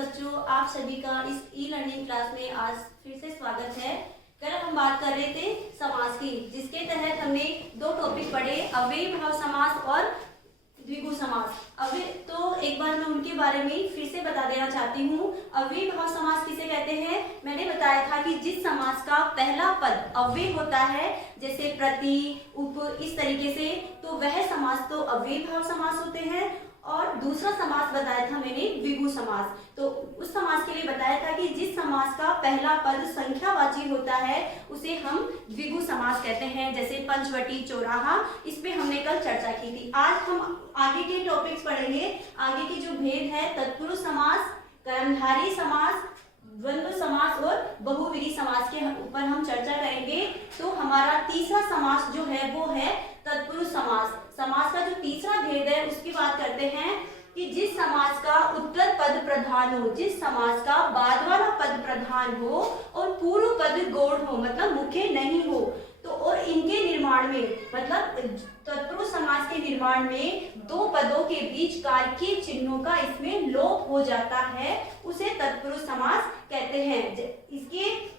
बच्चों, आप सभी का इस ई लर्निंग क्लास में आज फिर से स्वागत है। कल हम बात कर रहे थे समास की, जिसके तहत हमने दो टॉपिक पढ़े, अव्ययी भाव समास और द्विगु समास। अब तो एक बार मैं उनके बारे में फिर से बता देना चाहती हूँ। अव्ययी भाव समास किसे कहते हैं? मैंने बताया था कि जिस समास का पहला पद अव्यय होता है, जैसे प्रति, उप, इस तरीके से, तो वह समास तो अव्ययी भाव समास होते हैं। और दूसरा समास बताया था मैंने द्विगु समास। तो उस समास के लिए बताया था कि जिस समास का पहला पद संख्यावाची होता है उसे हम द्विगु समास कहते हैं, जैसे पंचवटी, चौराहा। इस पे हमने कल चर्चा की थी। आज हम आगे के टॉपिक्स पढ़ेंगे। आगे के जो भेद है, तत्पुरुष समास, कर्मधारय समास, द्वंद्व समास और बहुव्रीहि समास के ऊपर हम चर्चा करेंगे। तो हमारा तीसरा समास जो है वो है तत्पुरुष समास। समास का जो तीसरा भेद है उसकी बात करते हैं कि जिस समास का उत्तर पद प्रधान हो, जिस समास का बाद वाला पद प्रधान हो और पूर्व पद गौण हो, मतलब मुख्य नहीं हो, तो और इनके निर्माण में, मतलब तत्पुरुष समास के निर्माण में दो पदों के बीच कारकीय चिन्हों का इसमें लोप हो जाता है, उसे तत्पुरुष समास कहते हैं। इसके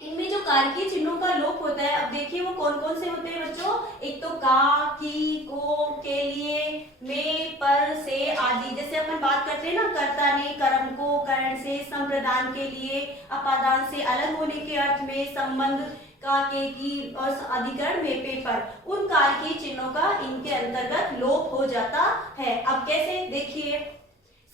इनमें जो कारकीय चिन्हों का लोप होता है, अब देखिए वो कौन कौन से होते हैं बच्चों। एक तो का, की, को, के लिए, में, पर, से आदि। जैसे अपन बात करते हैं ना, कर्ता ने, कर्म को, करण से, संप्रदान के लिए, अपादान से अलग होने के अर्थ में, संबंध का, के, की और अधिकरण में, पे, पर, उन कारकीय चिन्हों का इनके अंतर्गत लोप हो जाता है। अब कैसे, देखिए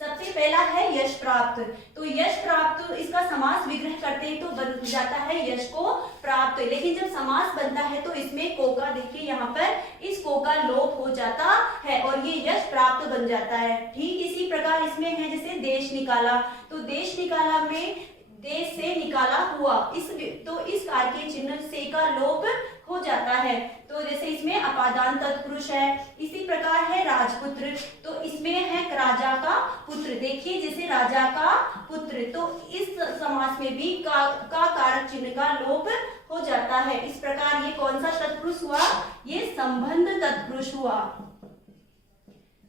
सबसे पहला है यश प्राप्त। तो यश प्राप्त, इसका समास विग्रह करते हैं तो बन जाता है यश को प्राप्त। लेकिन जब समास बनता है तो इसमें को का, देखिए यहाँ पर इस को का लोप हो जाता है और ये यश प्राप्त बन जाता है। ठीक इसी प्रकार इसमें है जैसे देश निकाला, तो देश निकाला में देश से निकाला हुआ, तो इस कारकीय चिन्ह से का लोप हो जाता है। तो जैसे इसमें अपादान तत्पुरुष है। इसी प्रकार है राजपुत्र, तो इसमें है राजा का पुत्र। देखिए जैसे राजा का पुत्र, तो इस समास में भी का कारक चिन्ह का लोप हो जाता है। इस प्रकार ये कौन सा तत्पुरुष हुआ? ये संबंध तत्पुरुष हुआ।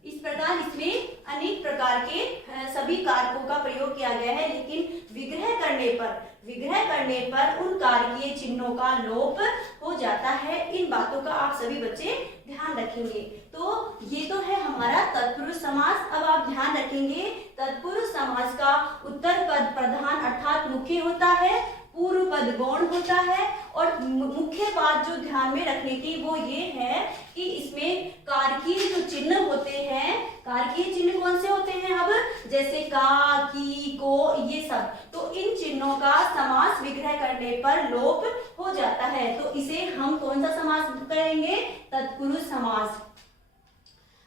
इस प्रकार इसमें अनेक प्रकार के सभी कारकों का प्रयोग किया गया है, लेकिन विग्रह करने पर उन कारकीय चिन्हों का लोप हो जाता है। इन बातों का आप सभी बच्चे ध्यान रखेंगे। तो ये तो है हमारा तत्पुरुष समास। अब आप ध्यान रखेंगे, तत्पुरुष समास का उत्तर पद प्रधान अर्थात मुख्य होता है, पूर्व पद गौण होता है, और मुख्य बात जो ध्यान में रखने की वो ये है कि इसमें कारकीय जो चिन्ह होते हैं, कारकीय चिन्ह कौन से होते हैं? अब जैसे का, की, को, ये सब, तो इन चिन्हों का समास विग्रह करने पर लोप हो जाता है। तो इसे हम कौन सा समास कहेंगे? तत्पुरुष समास।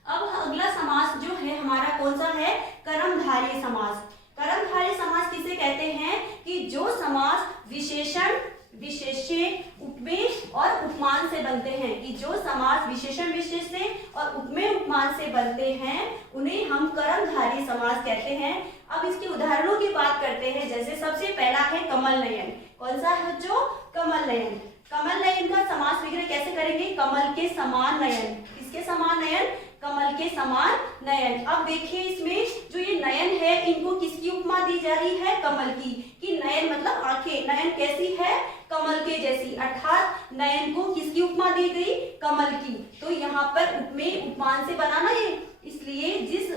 अब अगला समास जो है हमारा कौन सा है? कर्मधारय समास। कर्मधारय समास किसे कहते हैं? कि जो समास विशेषण, विशेष्य, उपमेय और उपमान से बनते हैं, कि जो समास विशेषण, विशेष्य और उपमेय, उपमान से बनते हैं उन्हें हम कर्मधारय समास कहते हैं। अब इसके उदाहरणों की बात करते हैं। जैसे सबसे पहला है कमल नयन। कौन सा है जो? कमल नयन। कमल नयन का समास विग्रह कैसे करेंगे? कमल के समान नयन। किसके समान नयन? कमल के समान नयन। अब देखिए इसमें जो ये नयन है, इनको किसकी उपमा दी जा रही है? कमल की। कि नयन मतलब आंखें, नयन कैसी है? कमल के जैसी, अर्थात नयन को किसकी उपमा दी गई? कमल की। तो यहाँ पर उपमेय, उपमान से बनाना है, इसलिए जिस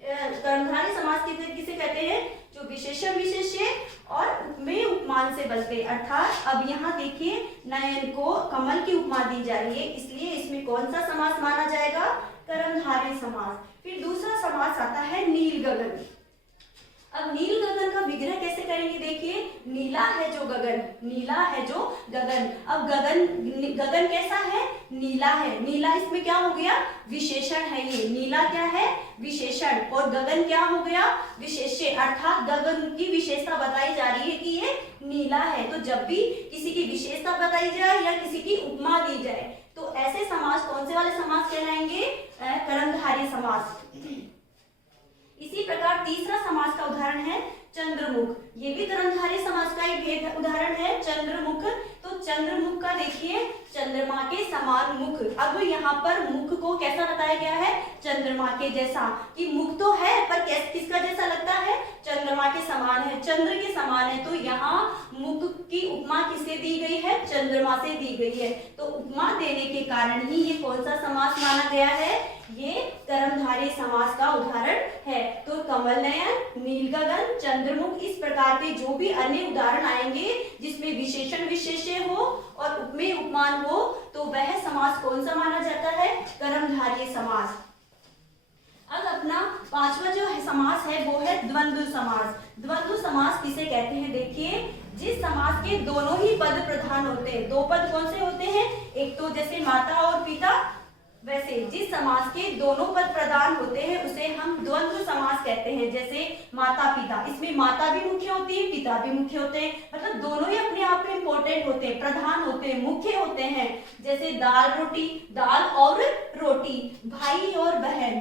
कर्मधारय समास किसे कहते हैं? जो विशेषण, विशेष्य और उपमेय, उपमान से बनते। अर्थात अब यहाँ देखिए नयन को कमल की उपमा दी जा रही है, इसलिए इसमें कौन सा समास माना जाएगा? कर्मधारय समास। फिर दूसरा समास आता है नील गगन। अब नील गगन का विग्रह कैसे करेंगे? देखिए नीला है जो गगन, नीला है जो गगन। अब गगन कैसा है? नीला है। नीला इसमें क्या हो गया? विशेषण है। ये नीला क्या है? विशेषण। और गगन क्या हो गया? विशेष्य, अर्थात गगन की विशेषता बताई जा रही है कि ये नीला है। तो जब भी किसी की विशेषता बताई जाए या किसी की उपमा दी जाए तो ऐसे समास कौन से वाले समास कहलाएंगे? कर्मधारय समास। इसी प्रकार तीसरा समास का उदाहरण है चंद्रमुख। ये भी कर्मधारय समास का ही भेद उदाहरण है, चंद्रमुख। तो चंद्रमुख का देखिए चंद्रमा के समान मुख। अब यहाँ पर मुख को कैसा बताया गया है? चंद्रमा के जैसा। कि मुख तो है पर किसका जैसा लगता है? चंद्रमा चंद्रमा के समान है, चंद्र के समान है, तो यहाँ मुख की उपमा किसे दी गई है? चंद्रमा से दी गई है। तो उपमा देने के कारण ही ये कौन सा समास माना गया है? ये कर्मधारय समास का उदाहरण है। तो कमल नयन, नील गगन, चंद्रमुख, इस प्रकार के जो भी अन्य उदाहरण आएंगे जिसमें विशेषण विशेष्य हो और उपमेय उपमान हो, तो वह समास कौन सा माना जाता है? कर्मधारय समास। अब अपना पांचवा जो है समास है वो है द्वंद्व समास। द्वंद्व समास किसे कहते हैं? देखिए, जिस समास के दोनों ही पद प्रधान होते हैं। दो पद कौन से होते हैं? एक तो जैसे माता और पिता, वैसे जिस समास के दोनों पद प्रधान होते हैं उसे हम द्वंद्व समास कहते हैं। जैसे माता पिता, इसमें माता भी मुख्य होती है, पिता भी मुख्य होते हैं, मतलब दोनों ही अपने आप में इंपॉर्टेंट होते हैं, प्रधान होते हैं, मुख्य होते हैं। जैसे दाल रोटी, दाल और रोटी, भाई और बहन,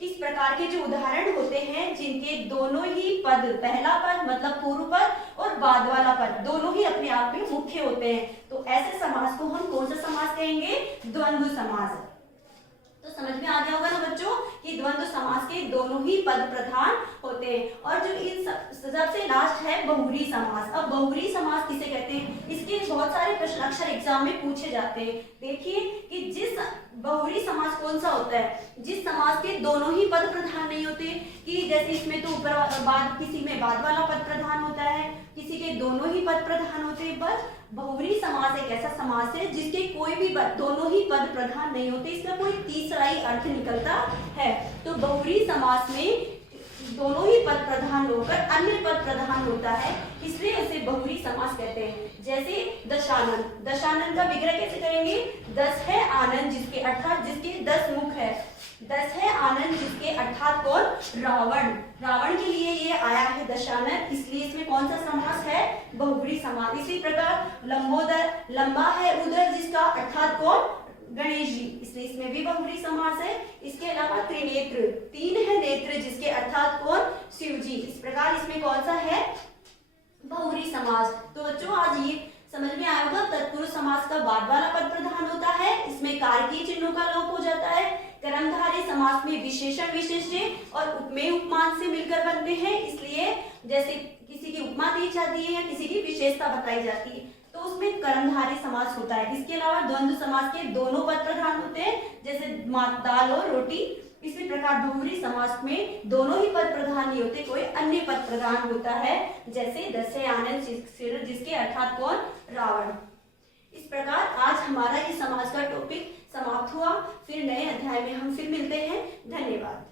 इस प्रकार के जो उदाहरण होते हैं जिनके दोनों ही पद, पहला पद मतलब पूर्व पद और बाद वाला पद, दोनों ही अपने आप में मुख्य होते हैं, तो ऐसे समास को हम कौन सा समास कहेंगे? द्वंद्व समास। तो समझ में आ गया होगा ना बच्चों कि द्वंद्व समास के दोनों ही पद प्रधान होते हैं। और जो इन सबसे लास्ट है बहुव्रीहि समास। अब बहुव्रीहि समास किसे कहते हैं? इसके बहुत सारे प्रश्न अक्सर एग्जाम में पूछे जाते हैं। देखिए कि जिस बहुव्रीहि समास कौन सा होता है? जिस समास के दोनों ही पद प्रधान नहीं होते, कि जैसे इसमें तो ऊपर बाद, किसी में बाद वाला पद प्रधान होता है, किसी के दोनों ही पद प्रधान होते हैं। बस बहुव्रीहि समास एक ऐसा समास है जिसके कोई भी दोनों ही पद प्रधान नहीं होते, इसका कोई तीसरा ही अर्थ निकलता है। तो बहुव्रीहि समास में दोनों ही पद प्रधान होकर अन्य पद प्रधान होता है, इसलिए उसे बहुव्रीहि समास कहते हैं। जैसे दशानन, दशानन का विग्रह कैसे करेंगे? 10 है आनंद जिसके, अर्थात जिसके 10 मुख है। 10 है आनंद जिसके, अर्थात कौन? रावण। रावण के लिए ये आया है दशानन, इसलिए इसमें कौन सा समास है? बहुव्रीहि समास। इसी प्रकार लंबोदर, लंबा है उदर जिसका, अर्थात कौन? गणेश जी, इसलिए इसमें भी बहुव्रीहि समास है। इसके अलावा त्रिनेत्र, 3 है नेत्र जिसके, अर्थात कौन? शिव जी। इस प्रकार इसमें कौन सा है? बहुव्रीहि समास। तो बच्चों आज ये समझ में आया होगा, तत्पुरुष समास का बाद वाला पद प्रधान होता है, इसमें कारकीय चिन्हों का लोप हो जाता है। कर्मधारय समास में विशेषण विशेष्य और उपमेय उपमान से मिलकर बनते हैं, इसलिए जैसे किसी की उपमा दी जाती है या किसी की विशेषता बताई जाती है तो उसमें कर्मधारय समास होता है। इसके अलावा द्वंद्व समास के दोनों पद प्रधान होते हैं, जैसे दाल और रोटी। इसी प्रकार बहुव्रीहि समास में दोनों ही पद प्रधान नहीं होते, कोई अन्य पद प्रधान होता है, जैसे 10 है आनंद जिसके, अर्थात कौन? रावण। इस प्रकार आज हमारा ये समास का टॉपिक समाप्त हुआ। फिर नए अध्याय में हम फिर मिलते हैं। धन्यवाद।